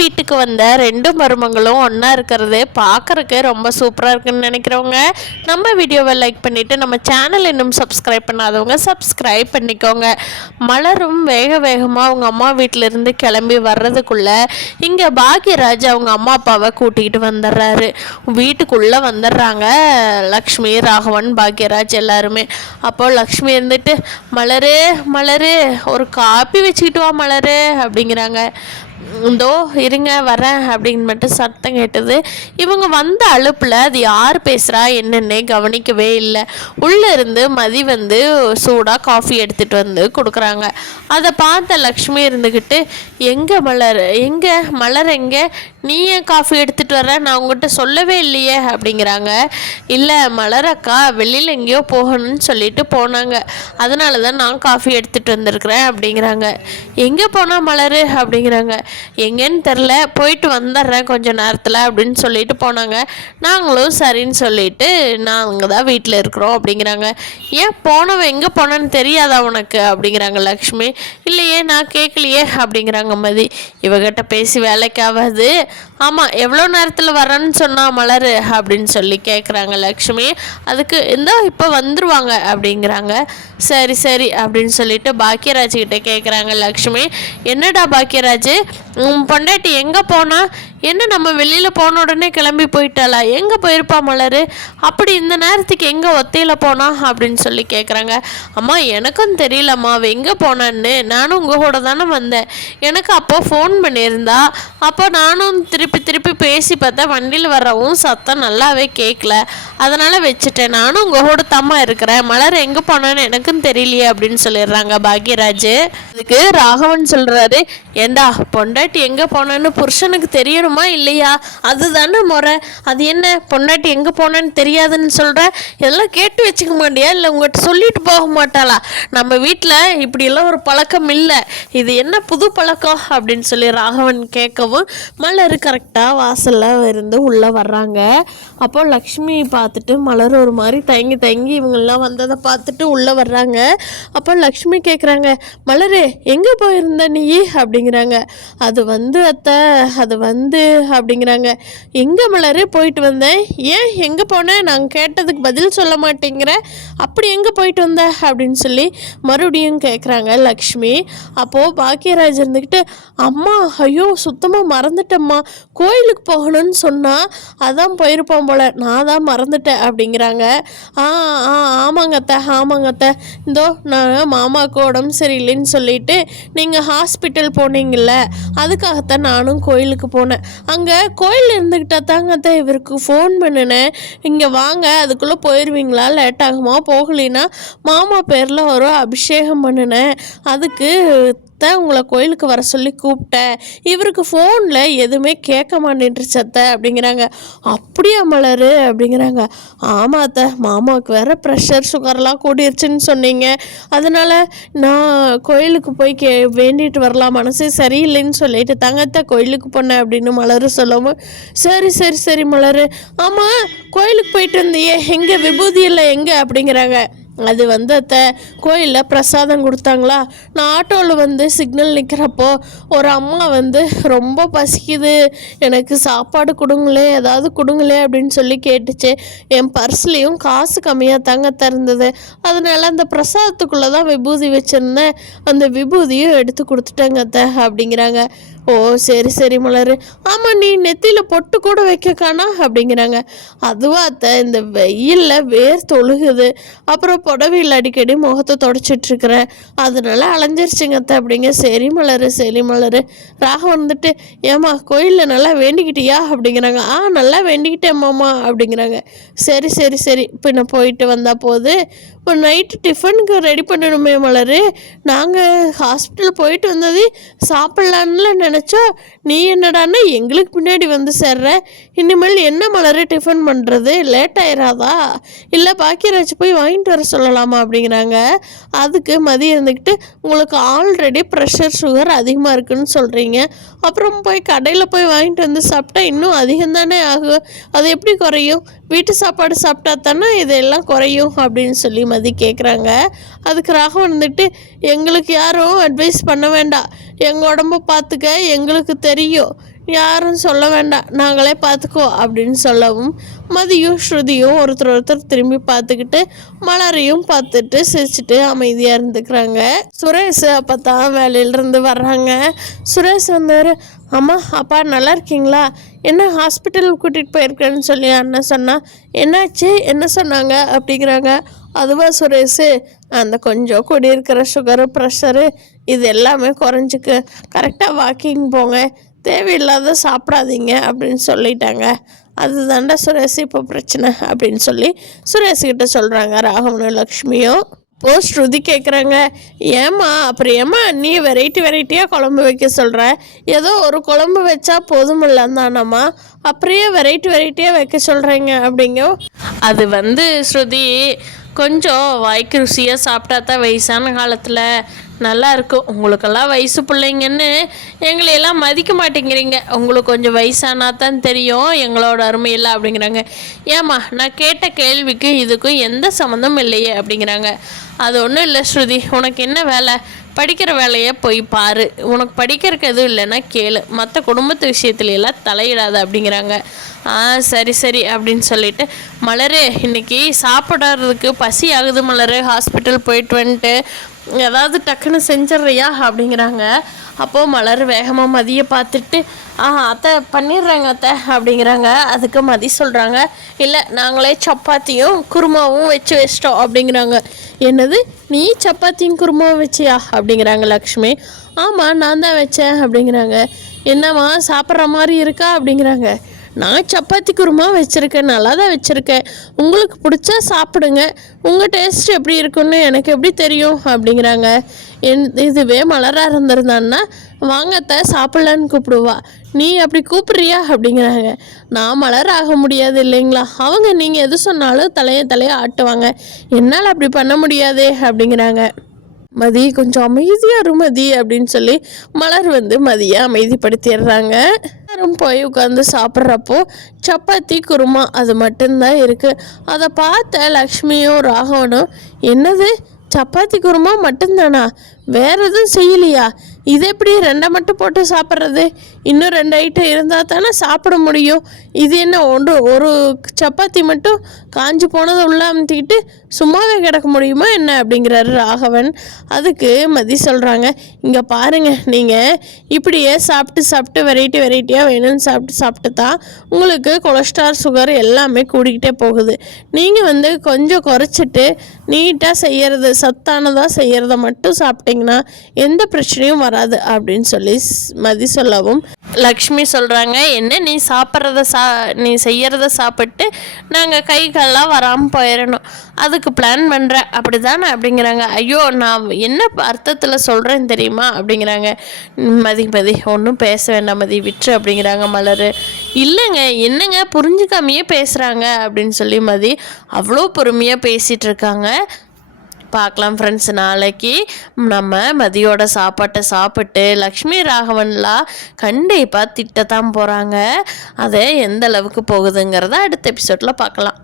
வீட்டுக்கு வந்த 2 மருமங்களும் ஒன்றா இருக்கிறது பார்க்குறக்கு ரொம்ப சூப்பராக இருக்குன்னு நினைக்கிறவங்க நம்ம வீடியோவை லைக் பண்ணிவிட்டு நம்ம சேனல் இன்னும் சப்ஸ்கிரைப் பண்ணாதவங்க சப்ஸ்கிரைப் பண்ணிக்கோங்க. மலரும் வேகமாக அவங்க அம்மா வீட்டிலேருந்து கிளம்பி வர்றதுக்குள்ளே இங்கே பாக்யராஜ் அவங்க அம்மா அப்பாவை கூட்டிகிட்டு வந்துடுறாரு. வீட்டுக்குள்ளே வந்துடுறாங்க லக்ஷ்மி, ராகவன், பாக்யராஜ் எல்லாருமே. அப்போது லக்ஷ்மி இருந்துட்டு மலரு மலரு ஒரு காப்பி வச்சுக்கிட்டு வா மலரு அப்படிங்கிறாங்க. இந்தோ இருங்க வரேன் அப்படின்னு மட்டும் சத்தம் கேட்டது. இவங்க வந்த அலுப்பில் அது யார் பேசுகிறா என்னன்னே கவனிக்கவே இல்லை. உள்ளே இருந்து மதி வந்து சூடாக காஃபி எடுத்துகிட்டு வந்து கொடுக்குறாங்க. அதை பார்த்த லக்ஷ்மி இருந்துக்கிட்டு எங்கே மலர் எங்கே நீ ஏன் காஃபி எடுத்துகிட்டு வர, நான் உங்கள்கிட்ட சொல்லவே இல்லையே அப்படிங்கிறாங்க. இல்லை மலர் அக்கா வெளியில் எங்கேயோ போகணும்னு சொல்லிட்டு போனாங்க, அதனால தான் நான் காஃபி எடுத்துகிட்டு வந்திருக்கிறேன் அப்படிங்கிறாங்க. எங்கே போனால் மலர் அப்படிங்கிறாங்க. எங்கேன்னு தெரில, போயிட்டு வந்துடுறேன் கொஞ்சம் நேரத்தில் அப்படின்னு சொல்லிட்டு போனாங்க. நாங்களும் சரின்னு சொல்லிட்டு நாங்கள் தான் வீட்டில் இருக்கிறோம் அப்படிங்கிறாங்க. ஏன் போனவன் எங்கே போனான்னு தெரியாதா உனக்கு அப்படிங்கிறாங்க லக்ஷ்மி. இல்லையே நான் கேட்கலையே அப்படிங்கிறாங்க மதி. இவகிட்ட பேசி வேலைக்காகாது. ஆமாம் எவ்வளோ நேரத்தில் வரேன்னு சொன்னா மலர் அப்படின்னு சொல்லி கேட்குறாங்க லக்ஷ்மி. அதுக்கு இப்போ வந்துருவாங்க அப்படிங்கிறாங்க. சரி அப்படின்னு சொல்லிட்டு பாக்யராஜ்கிட்ட கேட்குறாங்க லக்ஷ்மி. என்னடா பாக்யராஜ் பொண்டாட்டி எங்கே போனா என்ன, நம்ம வெளியில் போன உடனே கிளம்பி போயிட்டாளா, எங்கே போயிருப்பா மலர், அப்படி இந்த நேரத்துக்கு எங்கே ஒத்தையில் போனா அப்படின்னு சொல்லி கேட்குறாங்க. அம்மா எனக்கும் தெரியலம்மா அவள் எங்கே போனான்னு, நானும் உங்கள் கூட தானே வந்தேன், எனக்கு அப்போது ஃபோன் பண்ணியிருந்தா, அப்போ நானும் திருப்பி பேசி பார்த்தேன், வண்டியில் வரவும் சத்தம் நல்லாவே கேட்கல, அதனால் வச்சுட்டேன், நானும் உங்கள் கூட தாம்மா இருக்கிறேன், மலர் எங்கே போனான்னு எனக்கும் தெரியலையே அப்படின்னு சொல்லிடுறாங்க பாக்யராஜ். அதுக்கு ராகவன் சொல்கிறாரு, ஏண்டா பொண்டாட்டி எங்கே போனான்னு புருஷனுக்கு தெரியணும் இல்லையா, அதுதானே முறை, அது என்ன பொண்டாட்டி எங்கே போனான்னு தெரியாதுன்னு சொல்கிற, இதெல்லாம் கேட்டு வச்சுக்க மாட்டியா, இல்லை உங்கள்கிட்ட சொல்லிட்டு போக மாட்டாளா, நம்ம வீட்டில் இப்படியெல்லாம் ஒரு பழக்கம் இல்லை, இது என்ன புது பழக்கம் அப்படின்னு சொல்லி ராகவன் கேட்கவும் மலர் கரெக்டாக வாசலில் இருந்து உள்ளே வர்றாங்க. அப்போ லக்ஷ்மி பார்த்துட்டு மலர் ஒரு மாதிரி தயங்கி இவங்கெல்லாம் வந்ததை பார்த்துட்டு உள்ளே வர்றாங்க. அப்போ லக்ஷ்மி கேட்குறாங்க, மலர் எங்கே போயிருந்த நீ அப்படிங்கிறாங்க. அது வந்து அப்படிங்கிறாங்க. எங்கே மலர் போயிட்டு வந்தேன், ஏன் எங்கே போனேன், நாங்கள் கேட்டதுக்கு பதில் சொல்ல மாட்டேங்கிற, அப்படி எங்கே போயிட்டு வந்த அப்படின்னு சொல்லி மறுபடியும் கேட்குறாங்க லக்ஷ்மி. அப்போது பாக்யராஜ் இருந்துக்கிட்டு அம்மா ஐயோ சுத்தமாக மறந்துட்டேம்மா, கோயிலுக்கு போகணும்னு சொன்னால் அதான் போயிருப்போம் போல், நான் தான் மறந்துட்டேன் அப்படிங்கிறாங்க. ஆமாங்கத்த இந்தோ நான் மாமாவுக்கு உடம்பு சரியில்லைன்னு சொல்லிட்டு நீங்கள் ஹாஸ்பிட்டல் போனீங்கல்ல, அதுக்காகத்தான் நானும் கோயிலுக்கு போனேன், அங்கே கோயில் இருந்துக்கிட்டா தாங்க இவருக்கு ஃபோன் பண்ணினேன், இங்கே வாங்க அதுக்குள்ளே போயிடுவீங்களா, லேட் ஆகுமா, போகலின்னா மாமா பேரில் ஒரு அபிஷேகம் பண்ணினேன், அதுக்கு உங்களை கோயிலுக்கு வர சொல்லி கூப்பிட்டேன், இவருக்கு ஃபோனில் எதுவுமே கேட்க மாட்டேன்ருச்சு அத்தை அப்படிங்கிறாங்க. அப்படியா மலர் அப்படிங்கிறாங்க. ஆமாம் அத்தை, மாமாவுக்கு வேறு ப்ரெஷர் சுகர்லாம் கூடிருச்சுன்னு சொன்னீங்க, அதனால் நான் கோயிலுக்கு போய் வேண்டிட்டு வரலாம், மனசே சரியில்லைன்னு சொல்லிட்டு தாங்கத்தை கோயிலுக்கு போனேன் அப்படின்னு மலர் சொல்லவும் சரி மலர், ஆமாம் கோயிலுக்கு போயிட்டு இருந்தியே எங்கே விபூதி இல்லை எங்கே அப்படிங்கிறாங்க. அது அத்தை கோயிலில் பிரசாதம் கொடுத்தாங்களா, நான் ஆட்டோவில் சிக்னல் நிற்கிறப்போ ஒரு அம்மா ரொம்ப பசிக்குது, எனக்கு சாப்பாடு கொடுங்களே ஏதாவது கொடுங்களே அப்படின்னு சொல்லி கேட்டுச்சு, என் பர்ஸ்லேயும் காசு கம்மியாக தாங்க இருந்தது, அதனால அந்த பிரசாதத்துக்குள்ளே தான் விபூதி வச்சுருந்தேன், அந்த விபூதியும் எடுத்து கொடுத்துட்டேங்க அத்தை அப்படிங்கிறாங்க. ஓ சரி மலர், ஆமாம் நீ நெத்தியில் பொட்டு கூட வைக்க காணா அப்படிங்கிறாங்க. அதுவா அத்தை இந்த வெயிலில் வேர் தொழுகுது, அப்புறம் புடவையில் அடிக்கடி முகத்தை தொடச்சிட்ருக்கிறேன், அதனால அலைஞ்சிருச்சுங்க அத்தை அப்படிங்க. சரி மலர். ராகம் ஏம்மா கோயிலில் நல்லா வேண்டிக்கிட்டியா அப்படிங்கிறாங்க. நல்லா வேண்டிக்கிட்டேன் மாமா அப்படிங்கிறாங்க. சரி பின்ன போயிட்டு வந்தால் போது இப்போ நைட்டு டிஃபனுக்கு ரெடி பண்ணணுமே மலர், நாங்கள் ஹாஸ்பிட்டல் போயிட்டு வந்தது சாப்பிட்லான்னு நினச்சோம், நீ என்னடான்னா எங்களுக்கு பின்னாடி சேர்ற, இனிமேல் என்ன மலர் டிஃபன் பண்ணுறது, லேட் ஆயிடாதா, இல்லை பாக்கியராஜ் போய் வாங்கிட்டு வர சொல்லலாமா அப்படிங்கிறாங்க. அதுக்கு மதியம் இருந்துக்கிட்டு உங்களுக்கு ஆல்ரெடி ப்ரெஷர் சுகர் அதிகமாக இருக்குன்னு சொல்கிறீங்க, அப்புறம் போய் கடையில் போய் வாங்கிட்டு வந்து சாப்பிட்டா இன்னும் அதிகம்தானே ஆகும், அது எப்படி குறையும், வீட்டு சாப்பாடு சாப்பிட்டா தானே இதெல்லாம் குறையும் அப்படின்னு சொல்லி மதி கேட்குறாங்க. அதுக்கு ராகவன் எங்களுக்கு யாரும் அட்வைஸ் பண்ண வேண்டாம், எங்கள் உடம்ப பார்த்துக்க எங்களுக்கு தெரியும், யாரும் சொல்ல வேண்டாம், நாங்களே பார்த்துக்கோ அப்படின்னு சொல்லவும் மதியும் ஸ்ருதியும் ஒருத்தர் திரும்பி பார்த்துக்கிட்டு மலரையும் பார்த்துட்டு சிரிச்சுட்டு அமைதியாக இருந்துக்கிறாங்க. சுரேஷ் அப்போ தான் வேலையிலேருந்து வர்றாங்க. சுரேஷ் வந்தார். அம்மா அப்பா நல்லா இருக்கீங்களா? என்ன ஹாஸ்பிட்டலுக்கு கூட்டிகிட்டு போயிருக்கேன்னு சொல்லி அண்ணன் சொன்னா. என்னாச்சு, என்ன சொன்னாங்க அப்படிங்கிறாங்க. அதுவா சுரேஷு, அந்த கொஞ்சம் குடியிருக்கிற சுகரு ப்ரெஷரு இது எல்லாமே குறைஞ்சிக்கு, கரெக்டாக வாக்கிங் போங்க, தேவையில்லாத சாப்பிடாதீங்க அப்படின்னு சொல்லிட்டாங்க. அது தாண்டா சுரேஷ் இப்போ பிரச்சனை அப்படின்னு சொல்லி சுரேஷ்கிட்ட சொல்கிறாங்க ராகவனும் லக்ஷ்மியும். ஸ்ருதி கேட்குறாங்க, ஏம்மா அப்புறம் ஏம்மா நீ வெரைட்டியாக குழம்பு வைக்க சொல்கிற? ஏதோ ஒரு குழம்பு வச்சா போதுமில்ல தானம்மா, அப்படியே வெரைட்டியாக வைக்க சொல்கிறீங்க அப்படிங்க. அது ஸ்ருதி, கொஞ்சம் வாய்க்கு ருசியாக சாப்பிட்டா தான் வயசான காலத்தில் நல்லா இருக்கும். உங்களுக்கெல்லாம் வயசு பிள்ளைங்கன்னு எங்களையெல்லாம் மதிக்க மாட்டேங்கிறீங்க. உங்களுக்கு கொஞ்சம் வயசானா தான் தெரியும் எங்களோட அருமையில்லை அப்படிங்கிறாங்க. ஏம்மா நான் கேட்ட கேள்விக்கு இதுக்கும் எந்த சம்மந்தம் இல்லையே அப்படிங்கிறாங்க. அது ஒன்றும் இல்லை ஸ்ருதி, உனக்கு என்ன வேலை? படிக்கிற வேலையை போய் பாரு, உனக்கு படிக்கிறதுக்கு எதுவும் இல்லைன்னா கேளு, மற்ற குடும்பத்து விஷயத்துலையெல்லாம் தலையிடாத அப்படிங்கிறாங்க. சரி அப்படின்னு சொல்லிட்டு, மலரு இன்னைக்கு சாப்பிட்றதுக்கு பசி ஆகுது மலரு, ஹாஸ்பிட்டல் போயிட்டு வந்துட்டு ஏதாவது டக்குன்னு செஞ்சிட்றியா அப்படிங்கிறாங்க. அப்போது மலர் வேகமாக மதியை பார்த்துட்டு அத்தை பண்ணிடுறாங்க அத்தை அப்படிங்கிறாங்க. அதுக்கு மதி சொல்கிறாங்க, இல்லை நாங்களே சப்பாத்தியும் குருமாவும் வச்சிட்டோம் அப்படிங்கிறாங்க. என்னது, நீ சப்பாத்தியும் குருமாவும் வச்சியா அப்படிங்கிறாங்க லக்ஷ்மி. ஆமாம் நான் தான் வச்சேன் அப்படிங்கிறாங்க. என்னம்மா சாப்பிட்ற மாதிரி இருக்கா அப்படிங்கிறாங்க. நான் சப்பாத்தி குருமா வச்சுருக்கேன், நல்லா தான் வச்சுருக்கேன், உங்களுக்கு பிடிச்சா சாப்பிடுங்க, உங்கள் டேஸ்ட் எப்படி இருக்குன்னு எனக்கு எப்படி தெரியும் அப்படிங்கிறாங்க. இதுவே மலராக இருந்திருந்தான்னா வாங்கத்த சாப்பிட்லான்னு கூப்பிடுவா, நீ அப்படி கூப்பிட்றியா அப்படிங்கிறாங்க. நான் மலர் ஆக முடியாது இல்லைங்களா, அவங்க நீங்கள் எது சொன்னாலும் தலையை ஆட்டுவாங்க, என்னால் அப்படி பண்ண முடியாதே அப்படிங்கிறாங்க. மதி கொஞ்சம் அமைதியாக மதி அப்படின்னு சொல்லி மலர் மதியை அமைதிப்படுத்திடுறாங்க. எல்லாரும் போய் உட்காந்து சாப்பிட்றப்போ சப்பாத்தி குருமா அது மட்டும்தான் இருக்குது. அதை பார்த்த லக்ஷ்மியும் ராகவனும், என்னது சப்பாத்தி குருமா மட்டும்தானா, வேற எதுவும் செய்யலையா? இது எப்படி ரெண்டை மட்டும் போட்டு சாப்பிட்றது? இன்னும் 2 ஐட்டம் இருந்தால் தானே சாப்பிட முடியும். இது என்ன ஒரு சப்பாத்தி மட்டும் காஞ்சி போனதை உள்ள அமுத்திக்கிட்டு சும்மாவே கிடக்க முடியுமா என்ன அப்படிங்கிறாரு ராகவன். அதுக்கு மதி சொல்கிறாங்க, இங்கே பாருங்கள், நீங்கள் இப்படியே சாப்பிட்டு வெரைட்டியாக வேணும்னு சாப்பிட்டு தான் உங்களுக்கு கொலஸ்ட்ரால் சுகர் எல்லாமே கூடிக்கிட்டே போகுது. நீங்கள் கொஞ்சம் குறைச்சிட்டு நீட்டாக செய்கிறது, சத்தானதாக செய்கிறத மட்டும் சாப்பிட்டிங்கன்னா எந்த பிரச்சனையும் வராது அப்படின்னு சொல்லி மதி சொல்லவும் லக்ஷ்மி சொல்கிறாங்க, என்ன நீ சாப்பிட்றத நீ செய்கிறத சாப்பிட்டு நாங்கள் கை கால்லாம் வராமல் போயிடணும், அதுக்கு பிளான் பண்ணுறேன் அப்படி தானே அப்படிங்கிறாங்க. ஐயோ நான் என்ன அர்த்தத்தில் சொல்கிறேன்னு தெரியுமா அப்படிங்கிறாங்க. மதி ஒன்றும் பேச வேண்டாம் மதி, விற்று அப்படிங்கிறாங்க மலர். இல்லைங்க என்னங்க புரிஞ்சுக்காமையே பேசுகிறாங்க அப்படின்னு சொல்லி மதி அவ்வளோ பொறுமையாக பேசிகிட்டு இருக்காங்க. பார்க்கலாம் ஃப்ரெண்ட்ஸ், நாளைக்கு நம்ம மதியோட சாப்பாட்டை சாப்பிட்டு லக்ஷ்மி ராகவன்லாம் கண்டிப்பாக திட்டத்தான் போகிறாங்க. அதை எந்த அளவுக்கு போகுதுங்கிறத அடுத்த எபிசோடில் பார்க்கலாம்.